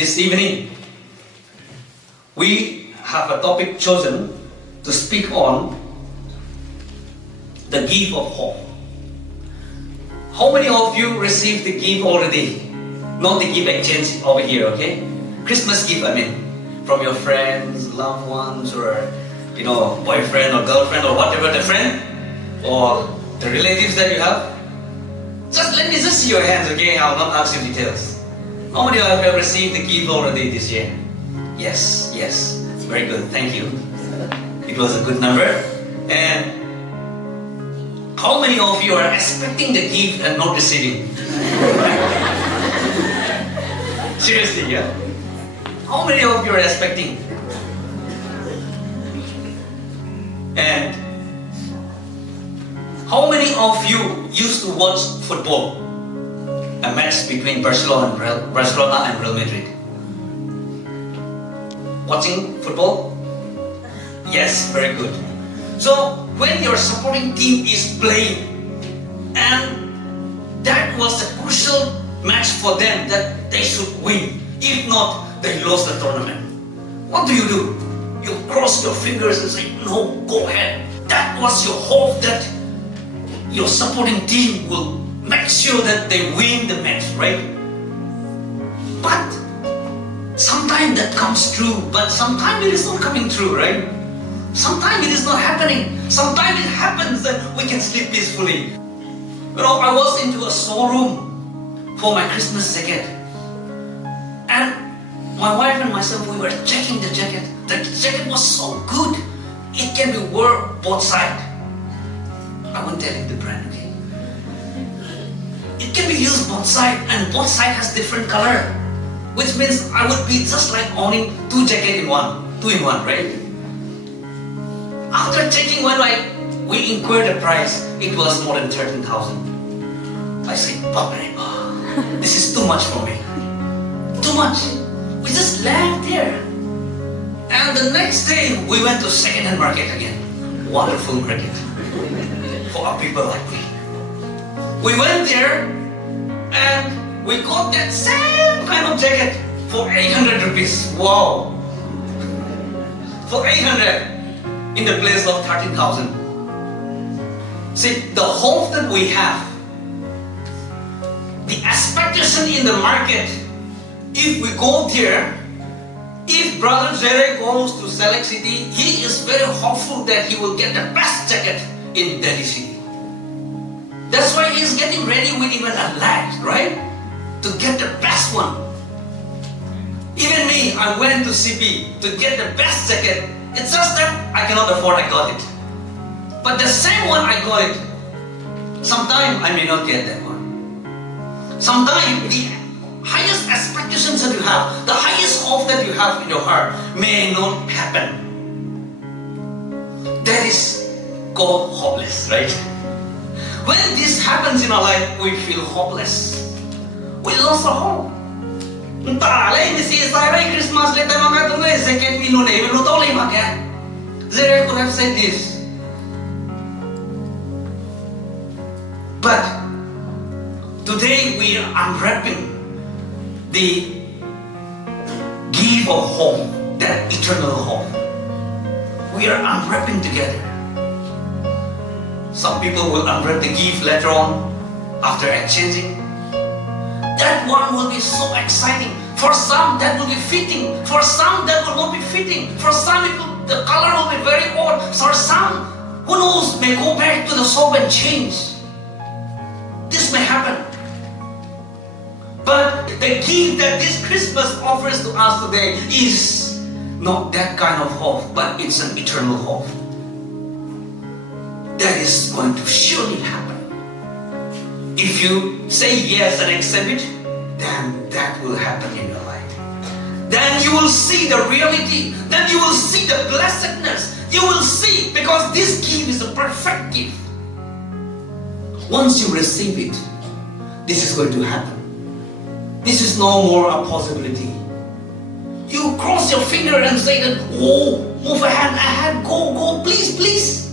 this evening, we have a topic chosen to speak on the gift of hope. How many of you received the gift already? Not the gift exchange over here, okay? Christmas gift, I mean, from your friends, loved ones, or boyfriend or girlfriend or whatever the friend, or the relatives that you have. Let me see your hands, okay? I'll not ask you details. How many of you have received the gift already this year? Yes, very good, thank you. It was a good number. And how many of you are expecting the gift and not receiving? Seriously, yeah? How many of you are expecting? And how many of you used to watch football? A match between Barcelona and Real Madrid. Watching football? Yes, very good. So when your supporting team is playing and that was a crucial match for them that they should win. If not, they lost the tournament. What do? You cross your fingers and say, no, go ahead. That was your hope that your supporting team will make sure that they win the match, right? But sometimes that comes true, but sometimes it is not coming true, right? Sometimes it is not happening. Sometimes it happens that we can sleep peacefully. I was into a showroom for my Christmas jacket. And my wife and myself, we were checking the jacket. The jacket was so good. It can be worn both sides. I won't tell you the brand, okay? It can be used both sides, and both sides has different color. Which means I would be just like owning two jackets in one. Two in one, right? After checking we inquired the price, it was more than 13,000. I said, this is too much for me. Too much. We just left there. And the next day, we went to second-hand market again. Wonderful market. For our people like me. We went there and we got that same kind of jacket for 800 rupees. Wow. For 800 in the place of 13,000. See, the hope that we have, the expectation in the market, if we go there, if Brother Jerry goes to Select City, he is very hopeful that he will get the best jacket in Delhi City. That's why he is getting ready with even a lag, right? To get the best one. Even me, I went to CP to get the best jacket. It's just that I cannot afford, I got it. But the same one I got it. Sometimes I may not get that one. Sometimes the highest expectations that you have, the highest hope that you have in your heart may not happen. That is called hopeless, right? When this happens in our life, we feel hopeless. We lost our hope. Christmas Zere could have said this. But today we are unwrapping the gift of hope, that eternal hope. We are unwrapping together. Some people will unwrap the gift later on after exchanging. That one will be so exciting. For some that will be fitting. For some that will not be fitting. For some the color will be very odd. For some, who knows, may go back to the shop and change. This may happen. But the gift that this Christmas offers to us today is not that kind of hope, but it's an eternal hope. That is going to surely happen. If you say yes and accept it, then that will happen in your life. Then you will see the reality. Then you will see the blessedness. You will see, because this gift is a perfect gift. Once you receive it, this is going to happen. This is no more a possibility. You cross your finger and say that, oh, move ahead, go, please.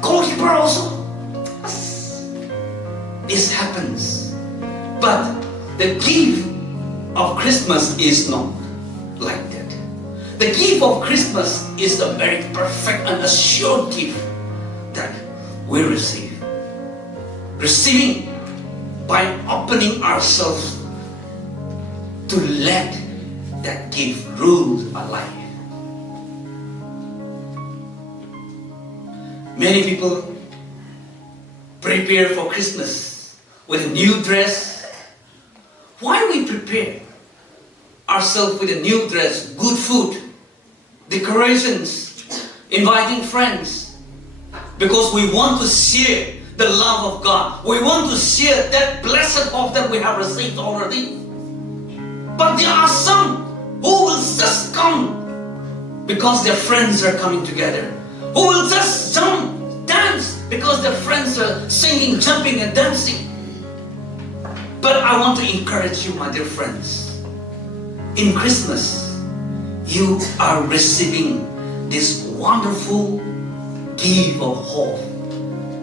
Goalkeeper also. Yes. This happens. But the gift of Christmas is not like that. The gift of Christmas is the very perfect and assured gift that we receive. Receiving by opening ourselves to let that gift rule our life. Many people prepare for Christmas with a new dress. Why we prepare ourselves with a new dress, good food, decorations, inviting friends? Because we want to share the love of God. We want to share that blessed hope that we have received already. But there are some who will just come because their friends are coming together. Who will just dance because their friends are singing, jumping and dancing. But I want to encourage you, my dear friends. In Christmas, you are receiving this wonderful gift of hope,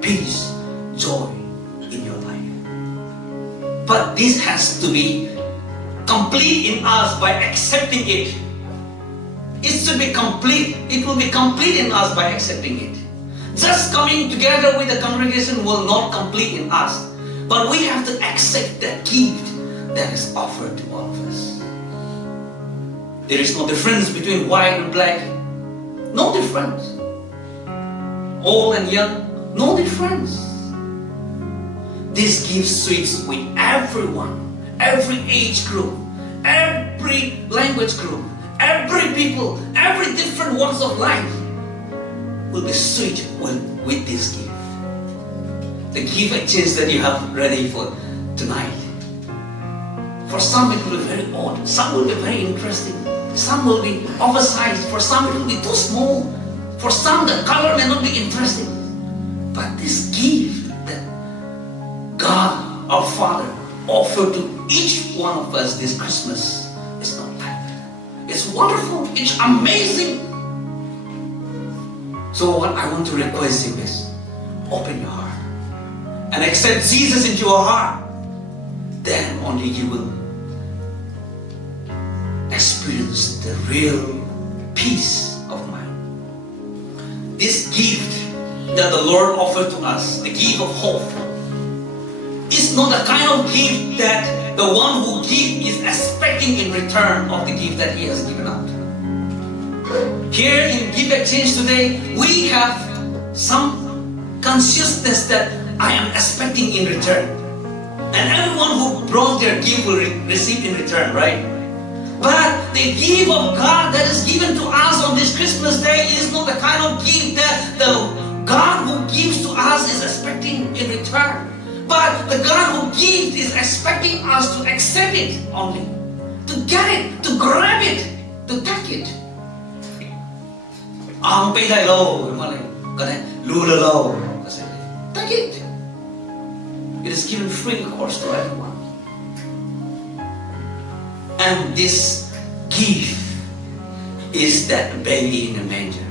peace, joy in your life. But this has to be complete in us by accepting it. It should be complete. It will be complete in us by accepting it. Just coming together with the congregation will not complete in us. But we have to accept that gift that is offered to all of us. There is no difference between white and black. No difference. Old and young, no difference. This gift suits with everyone, every age group, every language group, every people, every different walks of life will be sweet with this gift. The gift exchange that you have ready for tonight. For some it will be very odd, some will be very interesting, some will be oversized, for some it will be too small, for some the color may not be interesting. But this gift that God, our Father, offered to each one of us this Christmas is not like that. It's wonderful, it's amazing. So what I want to request you is, open your heart and accept Jesus into your heart. Then only you will experience the real peace of mind. This gift that the Lord offered to us, the gift of hope, is not the kind of gift that the one who gives is expecting in return of the gift that he has given out. Here in Gift Exchange today, we have some consciousness that I am expecting in return. And everyone who brought their gift will receive in return, right? But the gift of God that is given to us on this Christmas day is not the kind of gift that the God who gives to us is expecting in return. But the God who gives is expecting us to accept it only. To get it, to grab it, to take it. Take it. It is given free, of course, to everyone. And this gift is that baby in the manger.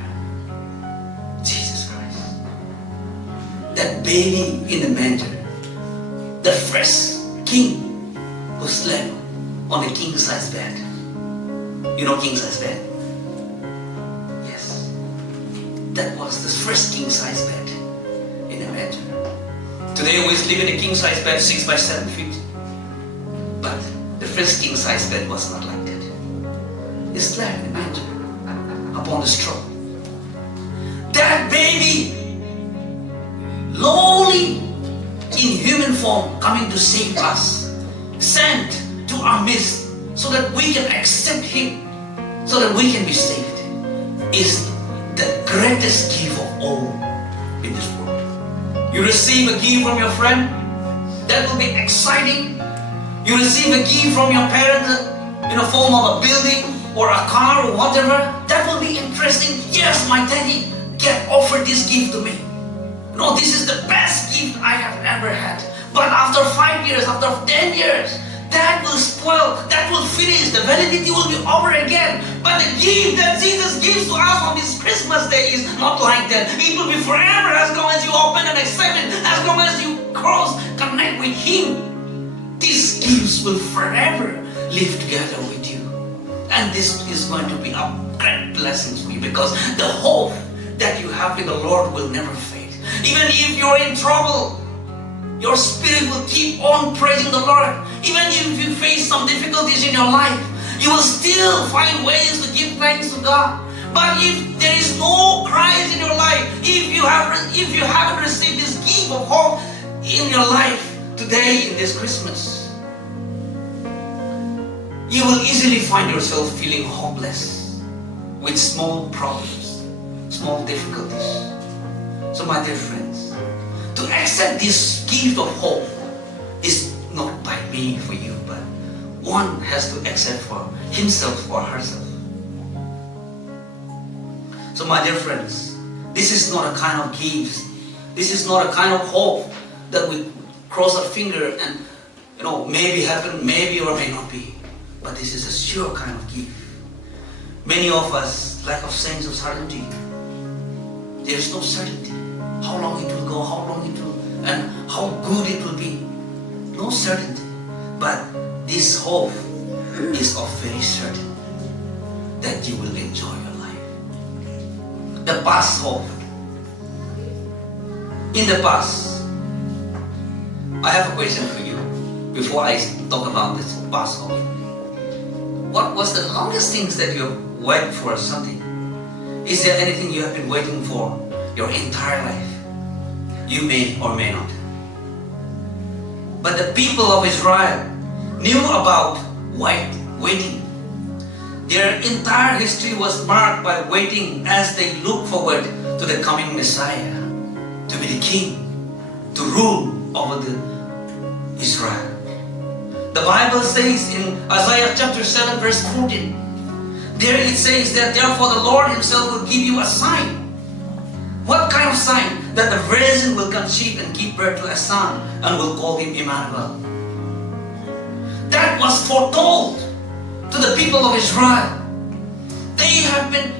Jesus Christ. That baby in the manger. The first king who slept on a king-size bed. You know king-size bed? Yes. That was the first king-size bed in a manger. Today we sleep in a king-size bed 6 by 7 feet. But the first king-size bed was not like that. He slept in a manger upon the straw. That baby, lowly in human form, coming to save us, sent to our midst so that we can accept him, so that we can be saved, is the greatest gift of all in this world. You receive a gift from your friend, that will be exciting. You receive a gift from your parents in the form of a building or a car or whatever, that will be interesting. Yes, my daddy offered this gift to me. No, this is the best gift I have ever had. But after 5 years, after 10 years, that will spoil, that will finish, the validity will be over again. But the gift that Jesus gives to us on this Christmas day is not like that. It will be forever as long as you open and accept it, as long as you connect with him. These gifts will forever live together with you. And this is going to be a great blessing for you, because the hope that you have in the Lord will never fade. Even if you're in trouble, your spirit will keep on praising the Lord. Even if you face some difficulties in your life, you will still find ways to give thanks to God. But if there is no Christ in your life, if you haven't received this gift of hope in your life today, in this Christmas, you will easily find yourself feeling hopeless with small problems, small difficulties. So my dear friends, to accept this gift of hope is not by me for you, but one has to accept for himself or herself. So my dear friends, this is not a kind of gift. This is not a kind of hope that we cross our finger and maybe happen, maybe or may not be. But this is a sure kind of gift. Many of us lack of sense of certainty. There is no certainty. How long it will go, how long it will, and how good it will be. No certainty. But this hope is of very certain that you will enjoy your life. The past hope. In the past, I have a question for you before I talk about this past hope. What was the longest things that you have waited for something? Is there anything you have been waiting for your entire life? You may or may not. But the people of Israel knew about waiting. Their entire history was marked by waiting as they looked forward to the coming Messiah, to be the king, to rule over the Israel. The Bible says in Isaiah chapter 7 verse 14, there it says that therefore the Lord himself will give you a sign. What kind of sign? That the virgin will conceive and give birth to a son and will call him Emmanuel. That was foretold to the people of Israel. They have been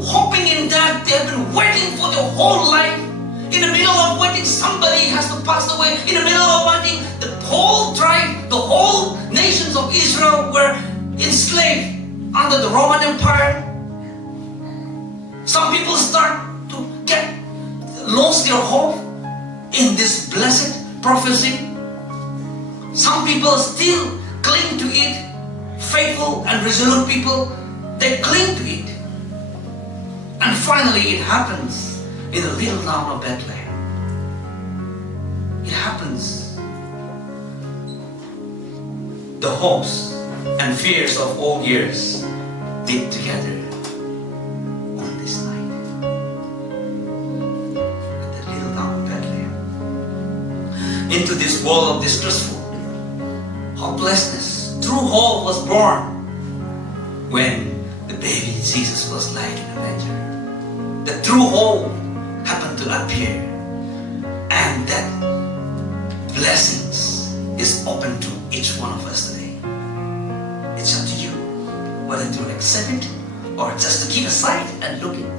hoping in that. They have been waiting for their whole life. In the middle of waiting, somebody has to pass away. In the middle of waiting, the whole tribe, the whole nations of Israel were enslaved under the Roman Empire. Some people start to lost their hope in this blessed prophecy. Some people still cling to it. Faithful and resolute people, they cling to it. And finally it happens in the little town of Bethlehem. It happens. The hopes and fears of all years did together on this night at the little town of Bethlehem. Into this world of distressful hopelessness, true hope was born when the baby Jesus was lying in a manger. The true hope happened to appear, and that blessings is open to each one of us today. It's up to you whether to accept it or just to keep aside and looking.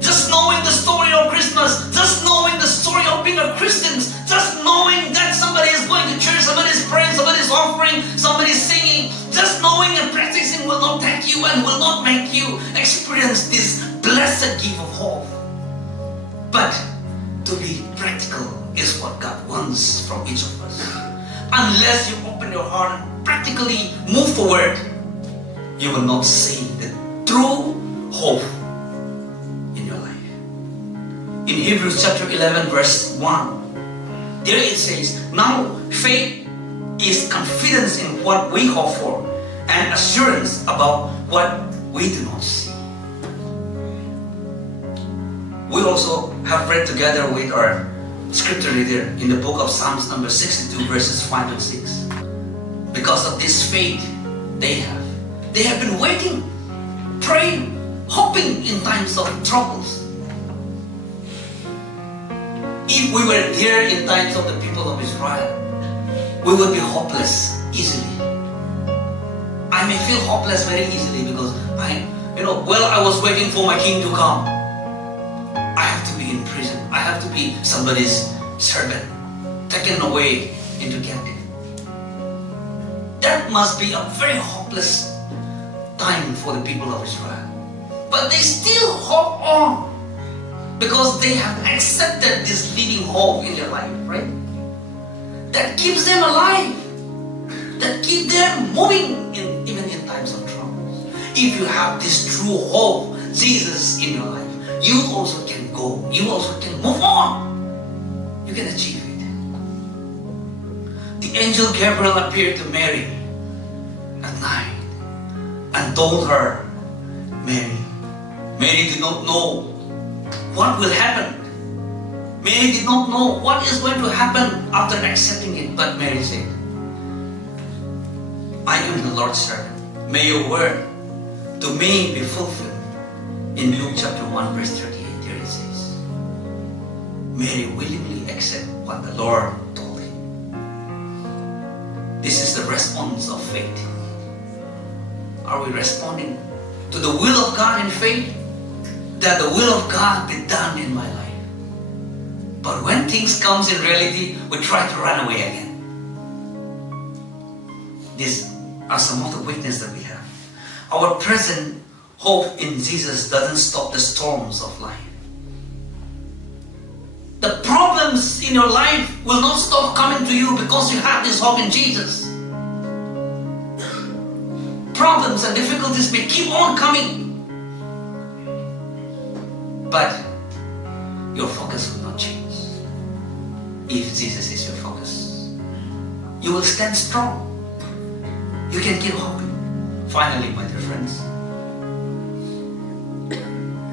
Just knowing the story of Christmas, just knowing the story of being a Christian, just knowing that somebody is going to church, somebody is praying, somebody is offering, somebody is singing, just knowing and practicing will not take you and will not make you experience this blessed gift of hope. But to be practical is what God wants from each of us. Unless you open your heart and practically move forward, you will not see the true hope in your life. In Hebrews chapter 11 verse 1, there it says, now faith is confidence in what we hope for and assurance about what we do not see. We also have read together with our scripture reader in the book of Psalms number 62 verses 5 and 6. Because of this faith they have been waiting, praying, hoping in times of troubles. If we were here in times of the people of Israel, we would be hopeless easily. I may feel hopeless very easily because I was waiting for my king to come. I have to be in prison. I have to be somebody's servant, taken away into captivity. that must be a very hopeless time for the people of Israel. But they still hope on because they have accepted this living hope in their life, right? That keeps them alive, that keep them moving even in times of trouble. If you have this true hope, Jesus in your life, you also can go, you also can move on. You can achieve it. The angel Gabriel appeared to Mary at night and told her, Mary did not know what will happen. Mary did not know what is going to happen after accepting it. But Mary said, I am the Lord's servant. May your word to me be fulfilled. In Luke chapter 1 verse 38, there it says, Mary willingly accepted what the Lord told him. This is the response of faith. Are we responding to the will of God in faith? That the will of God be done in my life. But when things comes in reality, we try to run away again. These are some of the weaknesses that we have. Our present hope in Jesus doesn't stop the storms of life. The problems in your life will not stop coming to you because you have this hope in Jesus. Problems and difficulties may keep on coming, but your focus will not change. If Jesus is your focus, you will stand strong. You can keep hoping. Finally, my dear friends,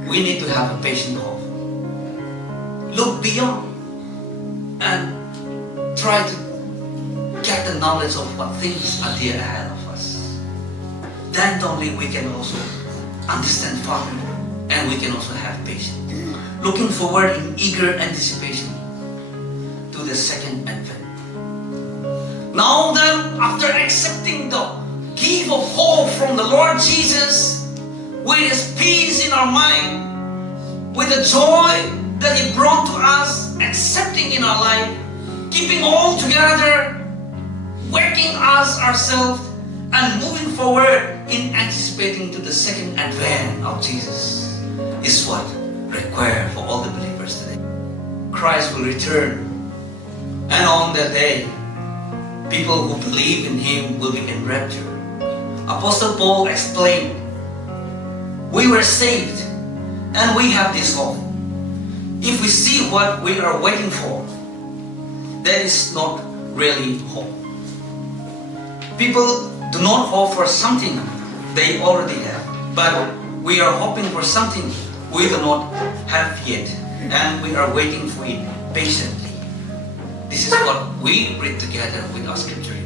we need to have a patient hope. Look beyond and try to get the knowledge of what things are there ahead of us. Then only we can also understand further and we can also have patience. Looking forward in eager anticipation to the second advent. Now then, after accepting the gift of hope from the Lord Jesus, with His peace in our mind, with the joy that He brought to us, accepting in our life, keeping all together, waking us ourselves, and moving forward in anticipating to the second advent of Jesus is what required for all the believers today. Christ will return, and on that day, people who believe in Him will be enraptured. Apostle Paul explained, we were saved and we have this hope. If we see what we are waiting for, that is not really hope. People do not hope for something they already have, but we are hoping for something we do not have yet, and we are waiting for it patiently. This is what we read together with our scripture reader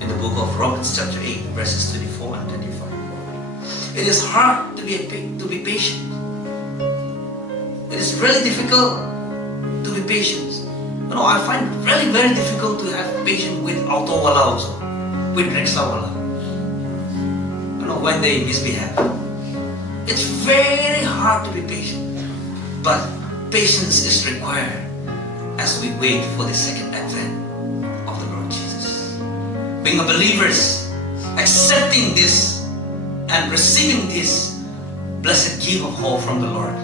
in the book of Romans chapter 8 verses 24 and 25. It is hard to be patient. It is really difficult to be patient. You know, I find it really very difficult to have patience with auto wala also, with rickshaw wala. You know, when they misbehave. It's very hard to be patient. But patience is required as we wait for the second advent of the Lord Jesus. Being a believers, accepting this and receiving this blessed gift of hope from the Lord.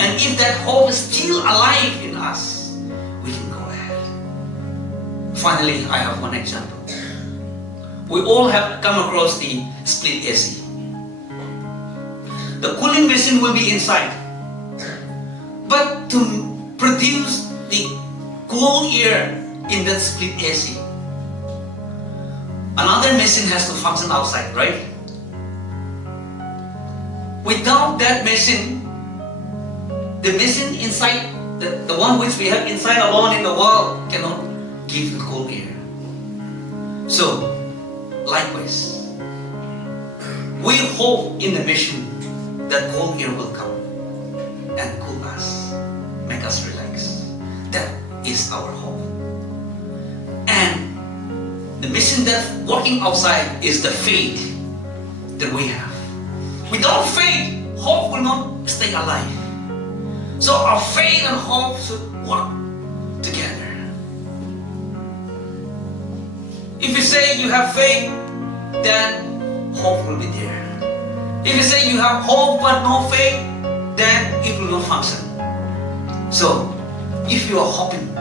And if that hope is still alive in us, we can go ahead. Finally, I have one example. We all have come across the split AC. The cooling machine will be inside. But to produce the cool air in that split AC, another machine has to function outside, right? Without that machine, the machine inside, the one which we have inside alone in the wall, cannot give the cool air. So, likewise, we hope in the machine that cool air will come and cool us, make us relax. That is our hope. And the mission that's working outside is the faith that we have. Without faith, hope will not stay alive. So our faith and hope should work together. If you say you have faith, then hope will be there. If you say you have hope but no faith, then it will not function. So, if you are hoping, you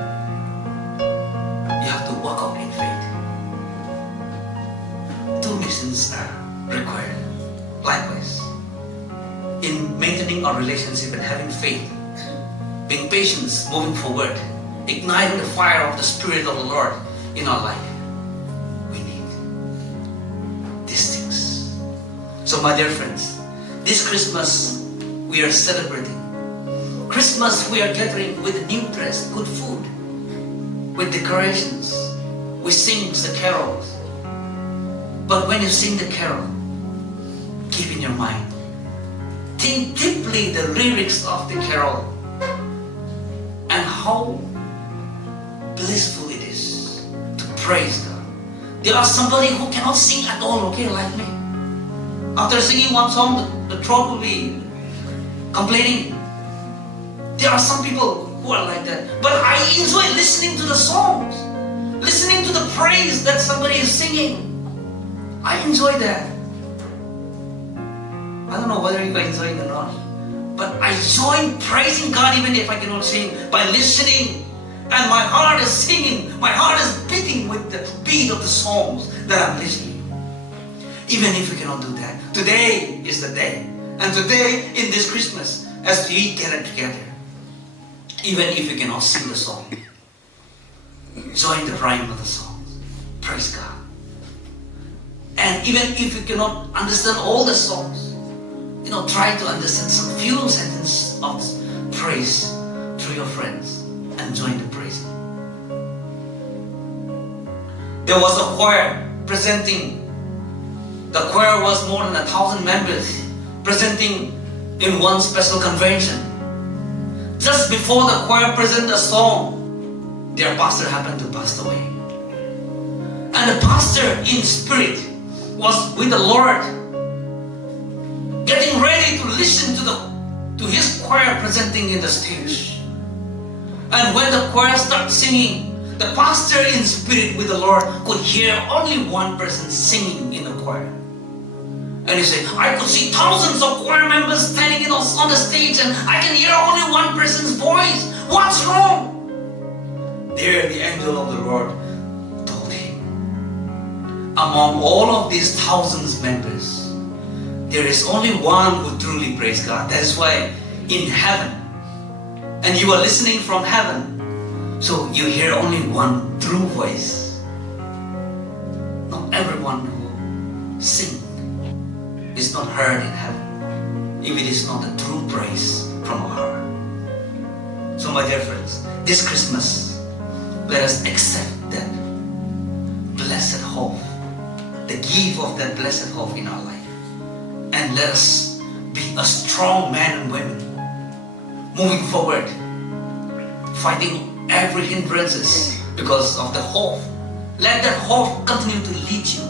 have to walk out in faith. Two missions are required. Likewise, in maintaining our relationship and having faith, being patient, moving forward, igniting the fire of the Spirit of the Lord in our life, we need these things. So my dear friends, this Christmas we are celebrating. Christmas we are gathering with a new dress, good food, with decorations. We sing the carols. But when you sing the carol, keep in your mind, think deeply the lyrics of the carol and how blissful it is to praise God. There are somebody who cannot sing at all, okay, like me. After singing one song, the throat will be complaining. There are some people who are like that. But I enjoy listening to the songs, listening to the praise that somebody is singing. I enjoy that. I don't know whether you are enjoying or not, but I join praising God even if I cannot sing, by listening. And my heart is singing, my heart is beating with the beat of the songs that I'm listening. Even if we cannot do that, today is the day. And today in this Christmas, as we gather together, even if we cannot sing the song, join the rhyme of the songs. Praise God. And even if you cannot understand all the songs, try to understand some few sentences of praise through your friends and join the praise. There was a choir presenting. The choir was more than 1,000 members presenting in one special convention. Just before the choir presented a song, their pastor happened to pass away. And the pastor in spirit was with the Lord, getting ready to listen to his choir presenting in the stage. And when the choir started singing, the pastor in spirit with the Lord could hear only one person singing in the choir. And he said, I could see thousands of choir members standing on the stage and I can hear only one person's voice. What's wrong? There the angel of the Lord told him, among all of these thousands members, there is only one who truly praise God. That is why in heaven, and you are listening from heaven, so you hear only one true voice. Not everyone who sings is not heard in heaven, if it is not a true praise from our heart. So my dear friends, this Christmas, let us accept that blessed hope, the gift of that blessed hope in our life. And let us be a strong man and women, moving forward, fighting every hindrances because of the hope. Let that hope continue to lead you.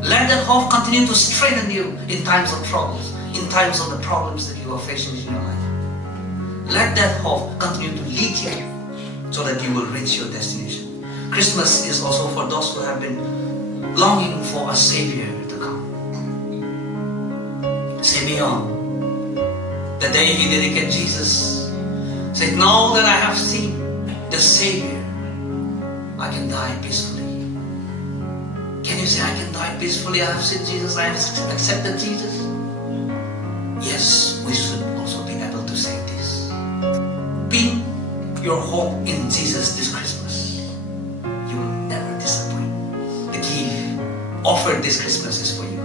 Let that hope continue to strengthen you in times of troubles, in times of the problems that you are facing in your life. Let that hope continue to lead you so that you will reach your destination. Christmas is also for those who have been longing for a Savior to come. Simeon, the day he dedicated Jesus, said, now that I have seen the Savior, I can die peacefully. Can you say, I can die peacefully? I have seen Jesus, I have accepted Jesus? Yes, we should also be able to say this. Pin your hope in Jesus this Christmas. You will never disappoint. The gift offered this Christmas is for you.